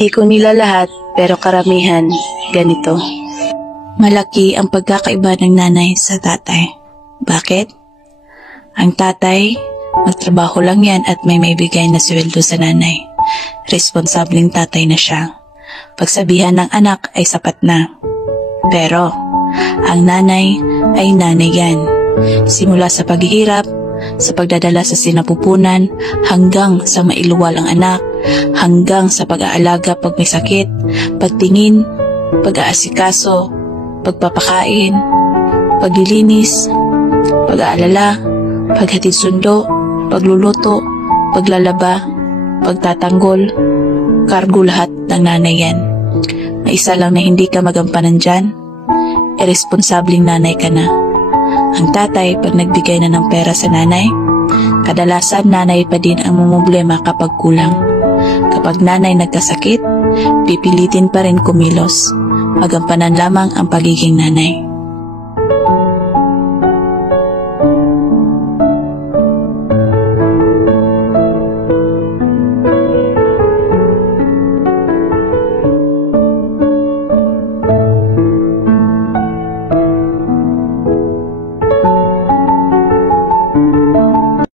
Di ko nila lahat, pero karamihan, ganito. Malaki ang pagkakaiba ng nanay sa tatay. Bakit? Ang tatay, magtrabaho lang yan at may maibigay na sweldo sa nanay. Responsableng tatay na siya. Pagsabihan ng anak ay sapat na. Pero, ang nanay ay nanay yan. Simula sa paghihirap, sa pagdadala sa sinapupunan, hanggang sa mailuwal ang anak, hanggang sa pag-aalaga pag may sakit, pagtingin, pag-aasikaso, pagpapakain, paglilinis, pag-aalala, paghatid sundo, pagluluto, paglalaba, pagtatanggol, kargo lahat ng nanay yan. May isa lang na hindi ka magampanan dyan, irresponsableng nanay ka na. Ang tatay, pag nagbigay na ng pera sa nanay, kadalasan nanay pa din ang mumblema kapag kulang. Kapag nanay nagkasakit, pipilitin pa rin kumilos. Magampanan lamang ang pagiging nanay.